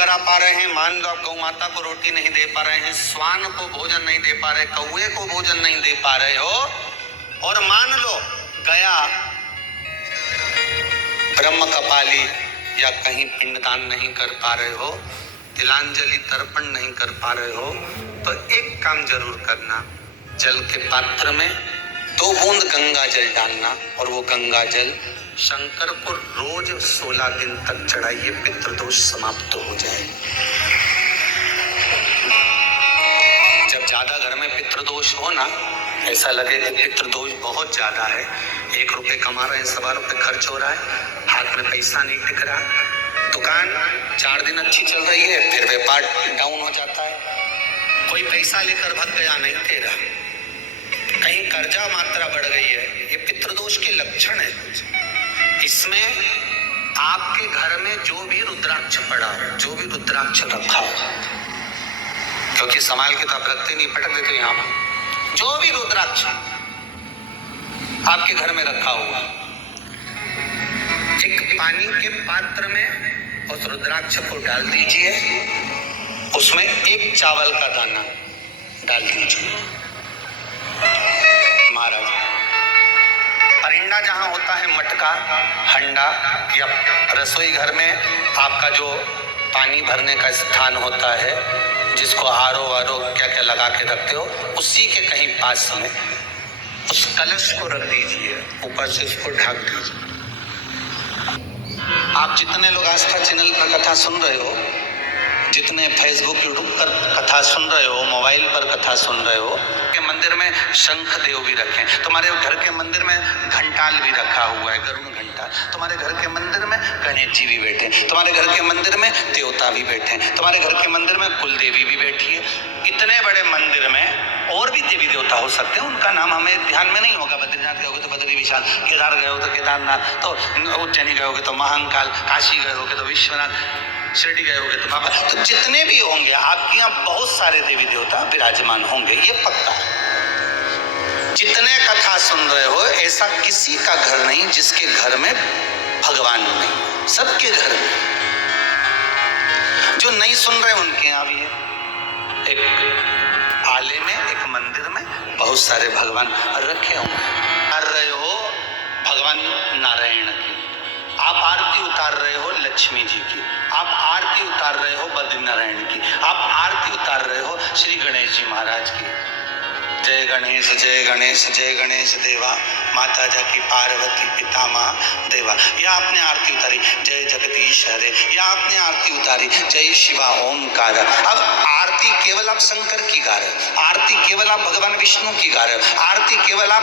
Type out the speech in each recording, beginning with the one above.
करा पा रहे हैं, मान लो आप गौ माता को रोटी नहीं दे पा रहे हैं, श्वान को भोजन नहीं दे पा रहे, कौए को भोजन नहीं दे पा रहे हो, और मान लो गया ब्रह्म कपाली या कहीं पिंडदान नहीं कर पा रहे हो, तिलांजलि तर्पण नहीं कर पा रहे हो, तो एक काम जरूर करना, जल के पात्र में 2 बूंद गंगा जल डालना और वो गंगा जल शंकर को रोज 16 दिन तक चढ़ाइए, पितृदोष समाप्त हो जाए। जब ज्यादा घर में पितृदोष हो ना, ऐसा लगे कि पितृदोष बहुत ज्यादा है, 1 रुपए कमा रहे हैं, 1.25 रुपए खर्च हो रहा है, हाथ में पैसा नहीं टिक रहा, दुकान 4 दिन अच्छी चल रही है, फिर व्यापार डाउन हो जाता है, कोई पैसा लेकर भग गया नहीं दे रहा, कहीं कर्जा मात्रा बढ़ गई है, ये पितृदोष के लक्षण है। इसमें आपके घर में जो भी रुद्राक्ष पड़ा हो, जो भी रुद्राक्ष रखा हो, क्योंकि संभाल के तो आप रखते नहीं, पटक देते यहाँ पर, जो भी रुद्राक्ष आपके घर में रखा हुआ, एक पानी के पात्र में उस रुद्राक्ष को डाल दीजिए, उसमें 1 चावल का दाना डाल दीजिए। महाराज, परिंदा जहां होता है, मटका, हंडा या रसोई घर में आपका जो पानी भरने का स्थान होता है, जिसको आरो वारो क्या क्या लगा के रखते हो, उसी के कहीं पास में उस कलश को रख दीजिए, ऊपर से उसको ढक दीजिए। आप जितने लोग आस्था चैनल पर कथा सुन रहे हो, जितने फेसबुक यूट्यूब पर कथा सुन रहे हो, मोबाइल पर कथा सुन रहे हो, के मंदिर में शंख देव भी रखें, तुम्हारे घर के मंदिर में घंटाल भी रखा हुआ है, गरुड़ घंटा, तुम्हारे घर के मंदिर में गणेश जी भी बैठे, तुम्हारे घर के मंदिर में देवता भी बैठे, तुम्हारे घर के मंदिर में कुल देवी भी बैठी है। इतने बड़े मंदिर में और भी देवी देवता हो सकते हैं, उनका नाम हमें ध्यान में नहीं होगा, बद्रीनाथ गए होगे तो बद्री विशाल, केदार गए हो तो केदारनाथ, तो उज्जैनी गए होगे तो महाकाल, काशी गए होगे तो विश्वनाथ, शिरडी गए होगे तो बाबा, तो जितने भी होंगे आपके यहाँ बहुत सारे देवी देवता विराजमान होंगे, ये पक्का। जितने कथा सुन रहे हो, ऐसा किसी का घर नहीं जिसके घर में भगवान नहीं, सबके घर में। जो नहीं सुन रहे उनके यहाँ भी है, एक आले में, एक मंदिर में बहुत सारे भगवान रखे होंगे। कर रहे हो भगवान नारायण की, आप आरती उतार रहे हो लक्ष्मी जी की, आप आरती उतार रहे हो बद्रीनारायण की, आप आरती उतार रहे हो श्री गणेश जी महाराज की। जय गणेश जय गणेश जय गणेश देवा, माता जाकी पार्वती पिता महादेवा, या आपने आरती उतारी जय जगदीश हरे, या आपने आरती उतारी जय शिवा ओमकार। अब आरती केवल आप शंकर की गा रहे हो, आरती केवल आप भगवान विष्णु की गा रहे हो, आरती केवल आप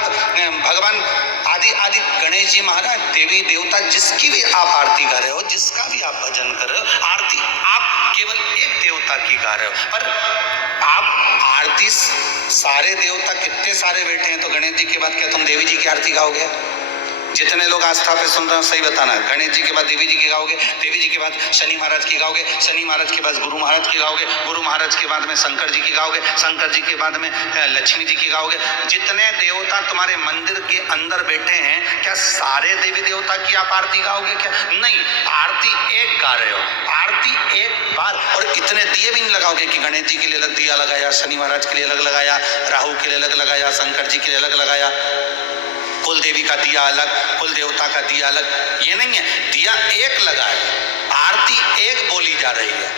भगवान आदि आदि गणेश जी महाराज, देवी देवता जिसकी भी आप आरती गा रहे हो, जिसका भी आप भजन कर रहे हो, आरती आप केवल एक देवता की गा रहे हो, पर आप आरती सारे देवता कितने सारे बैठे हैं, तो गणेश जी के बाद क्या तुम देवी जी की आरती गाओगे? जितने लोग आस्था पे सुन रहे हो सही बताना, गणेश जी के बाद देवी जी की गाओगे, देवी जी के बाद शनि महाराज की गाओगे, शनि महाराज के बाद गुरु महाराज की गाओगे, गुरु महाराज के बाद में शंकर जी की गाओगे, शंकर जी के बाद में लक्ष्मी जी की गाओगे। जितने देवता तुम्हारे मंदिर के अंदर बैठे हैं, क्या सारे देवी देवता की आप आरती गाओगे? क्या नहीं, आरती एक गा रहे हो, आरती एक बार। और इतने दिए भी नहीं लगाओगे कि गणेश जी के लिए अलग दिया लगाया, शनि महाराज के लिए अलग लगाया, राहु के लिए अलग लगाया, शंकर जी के लिए अलग लगाया, कुल देवी का दिया अलग, कुल देवता का दिया अलग, ये नहीं है। दिया एक लगा है, आरती एक बोली जा रही है।